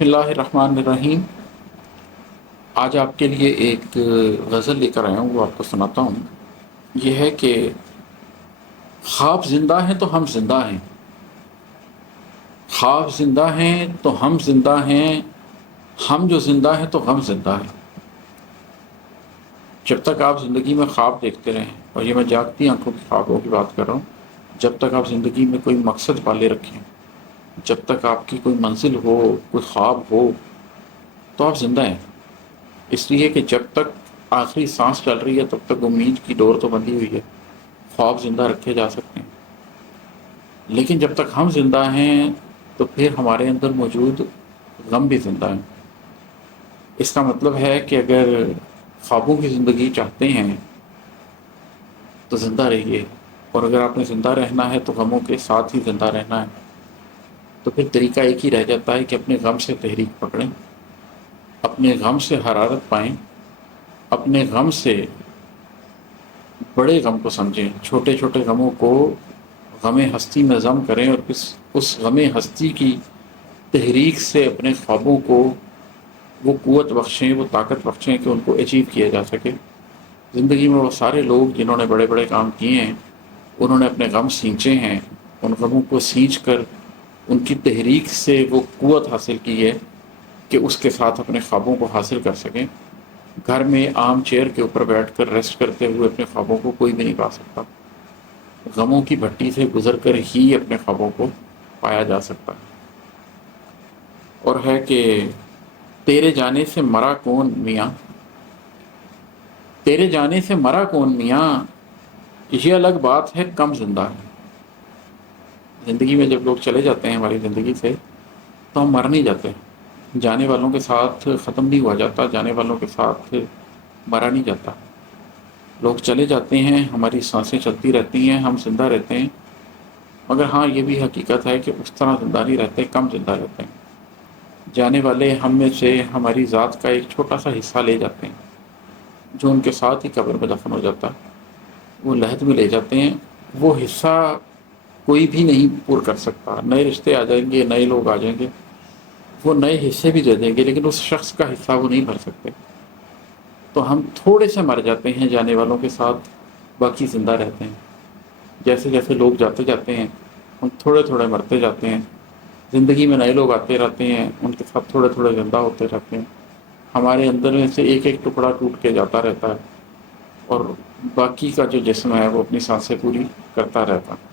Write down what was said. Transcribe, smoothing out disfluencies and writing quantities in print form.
بسم اللہ الرحمن الرحیم۔ آج آپ کے لیے ایک غزل لے کر آیا ہوں، وہ آپ کو سناتا ہوں۔ یہ ہے کہ خواب زندہ ہیں تو ہم زندہ ہیں، خواب زندہ ہیں تو ہم زندہ ہیں، ہم جو زندہ ہیں تو غم زندہ ہے۔ جب تک آپ زندگی میں خواب دیکھتے رہیں، اور یہ میں جاگتی آنکھوں کے خوابوں کی بات کر رہا ہوں، جب تک آپ زندگی میں کوئی مقصد پالے رکھیں، جب تک آپ کی کوئی منزل ہو، کوئی خواب ہو، تو آپ زندہ ہیں۔ اس لیے کہ جب تک آخری سانس چل رہی ہے تب تک امید کی ڈور تو بندھی ہوئی ہے، خواب زندہ رکھے جا سکتے ہیں۔ لیکن جب تک ہم زندہ ہیں تو پھر ہمارے اندر موجود غم بھی زندہ ہیں۔ اس کا مطلب ہے کہ اگر خوابوں کی زندگی چاہتے ہیں تو زندہ رہیے، اور اگر آپ نے زندہ رہنا ہے تو غموں کے ساتھ ہی زندہ رہنا ہے۔ تو پھر طریقہ ایک ہی رہ جاتا ہے کہ اپنے غم سے تحریک پکڑیں، اپنے غم سے حرارت پائیں، اپنے غم سے بڑے غم کو سمجھیں، چھوٹے چھوٹے غموں کو غم ہستی میں ضم کریں، اور اس غم ہستی کی تحریک سے اپنے خوابوں کو وہ قوت بخشیں، وہ طاقت بخشیں کہ ان کو اچیو کیا جا سکے۔ زندگی میں وہ سارے لوگ جنہوں نے بڑے بڑے کام کیے ہیں، انہوں نے اپنے غم سینچے ہیں، ان غموں کو سینچ کر ان کی تحریک سے وہ قوت حاصل کی ہے کہ اس کے ساتھ اپنے خوابوں کو حاصل کر سکیں۔ گھر میں عام چیئر کے اوپر بیٹھ کر ریسٹ کرتے ہوئے اپنے خوابوں کو کوئی بھی نہیں پا سکتا، غموں کی بھٹی سے گزر کر ہی اپنے خوابوں کو پایا جا سکتا ہے۔ اور ہے کہ تیرے جانے سے مرا کون میاں، تیرے جانے سے مرا کون میاں، یہ الگ بات ہے کم زندہ ہے۔ زندگی میں جب لوگ چلے جاتے ہیں ہماری زندگی سے تو ہم مر نہیں جاتے، جانے والوں کے ساتھ ختم نہیں ہوا جاتا، جانے والوں کے ساتھ مرا نہیں جاتا۔ لوگ چلے جاتے ہیں، ہماری سانسیں چلتی رہتی ہیں، ہم زندہ رہتے ہیں، مگر ہاں یہ بھی حقیقت ہے کہ اس طرح زندہ نہیں رہتے، کم زندہ رہتے ہیں۔ جانے والے ہم میں سے ہماری ذات کا ایک چھوٹا سا حصہ لے جاتے ہیں، جو ان کے ساتھ ہی قبر میں دفن ہو جاتا ہے، وہ لحد میں لے جاتے ہیں۔ وہ حصہ کوئی بھی نہیں پور کر سکتا، نئے رشتے آ جائیں گے، نئے لوگ آ جائیں گے، وہ نئے حصے بھی دے دیں گے، لیکن اس شخص کا حصہ وہ نہیں بھر سکتے۔ تو ہم تھوڑے سے مر جاتے ہیں جانے والوں کے ساتھ، باقی زندہ رہتے ہیں۔ جیسے جیسے لوگ جاتے جاتے ہیں ہم تھوڑے تھوڑے مرتے جاتے ہیں، زندگی میں نئے لوگ آتے رہتے ہیں، ان کے ساتھ تھوڑے تھوڑے زندہ ہوتے رہتے ہیں۔ ہمارے اندر میں سے ایک ایک ٹکڑا ٹوٹ کے جاتا رہتا ہے، اور باقی کا جو جسم ہے وہ اپنی سانسیں پوری کرتا رہتا ہے۔